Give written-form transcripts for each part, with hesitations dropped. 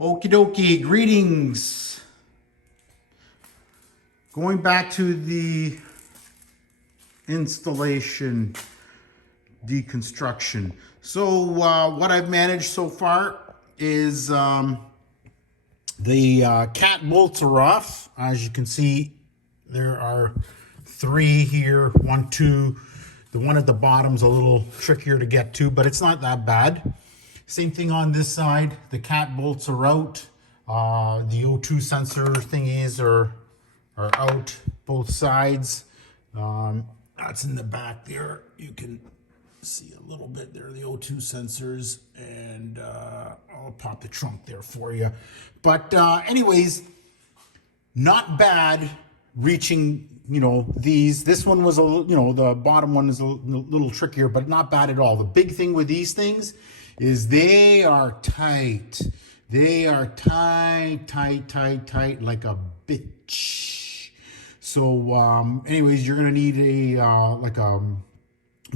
Okie dokie, greetings. Going back to the installation deconstruction. So what I've managed so far is the cat bolts are off. As you can see, there are three here, one, two. The one at the bottom's a little trickier to get to, but it's not that bad. Same thing on this side. The cat bolts are out. The O2 sensor thingies are out both sides. That's in the back there. You can see a little bit there, the O2 sensors, and I'll pop the trunk there for you. But anyways, not bad reaching, these. This one was the bottom one is a little trickier, but not bad at all. The big thing with these things is they are tight. They are tight like a bitch. So anyways, you're gonna need a like a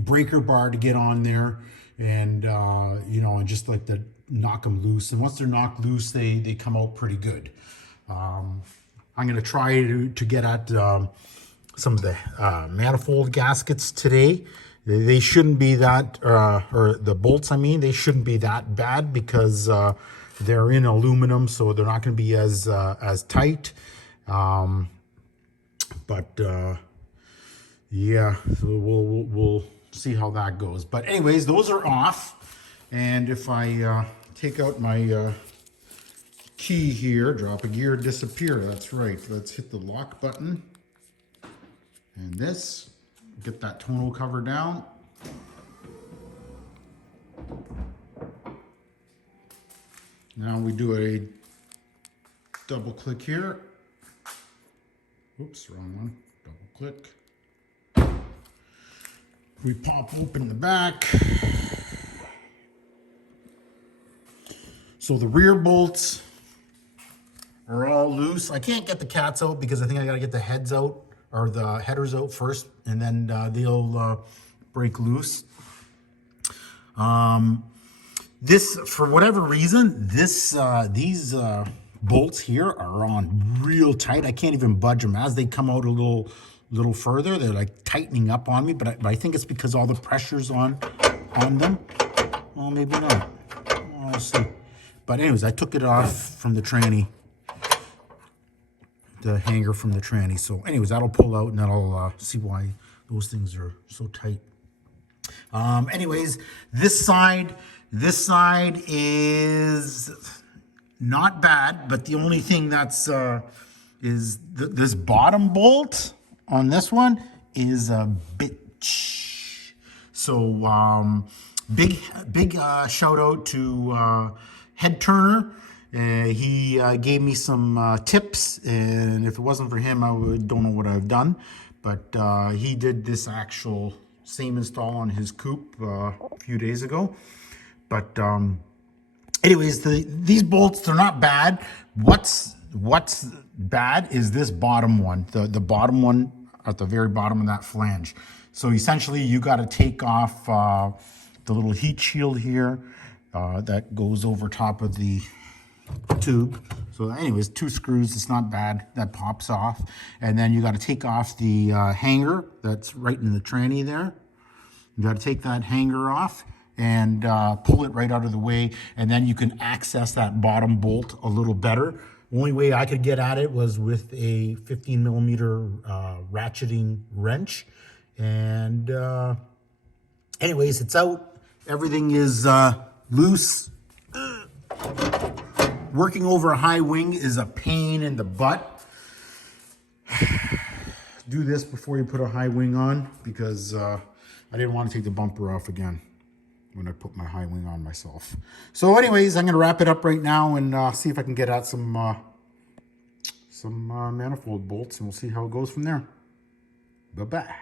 breaker bar to get on there, and and just like to knock them loose. And once they're knocked loose, they come out pretty good. I'm gonna try to get at some of the manifold gaskets today. They shouldn't be that, or the bolts, they shouldn't be that bad because they're in aluminum, so they're not going to be as tight. Yeah, so we'll see how that goes. But anyways, those are off. And if I take out my key here, drop a gear, disappear. That's right. Let's hit the lock button. And this, get that tonneau cover down. Now we do a double click here. Oops, wrong one. Double click. We pop open the back. So the rear bolts are all loose. I can't get the cats out because I think I gotta get the heads out, or the headers out first, and then they'll break loose. This, for whatever reason, these bolts here are on real tight. I can't even budge them. As they come out a little further, they're like tightening up on me, but I think it's because all the pressure's on them. Well, maybe not. We'll see. But anyways, I took it off from the tranny, the hanger from the tranny. So anyways, that'll pull out, and that'll see why those things are so tight. Anyways, this side is not bad, but the only thing that's is this bottom bolt on this one is a bitch. So big shout out to Head Turner. He gave me some tips, and if it wasn't for him, don't know what I've done. But he did this actual same install on his coupe a few days ago. But anyways, these bolts, they're not bad. What's bad is this bottom one, the bottom one at the very bottom of that flange. So essentially, you got to take off the little heat shield here that goes over top of the tube. So anyways, 2 screws, it's not bad. That pops off. And then you got to take off the hanger that's right in the tranny there. You got to take that hanger off and pull it right out of the way, and then you can access that bottom bolt a little better. The only way I could get at it was with a 15 millimeter ratcheting wrench. And anyways, it's out. Everything is loose. Working over a high wing is a pain in the butt. Do this before you put a high wing on, because I didn't want to take the bumper off again when I put my high wing on myself. So anyways, I'm going to wrap it up right now and see if I can get at some manifold bolts, and we'll see how it goes from there. Bye-bye.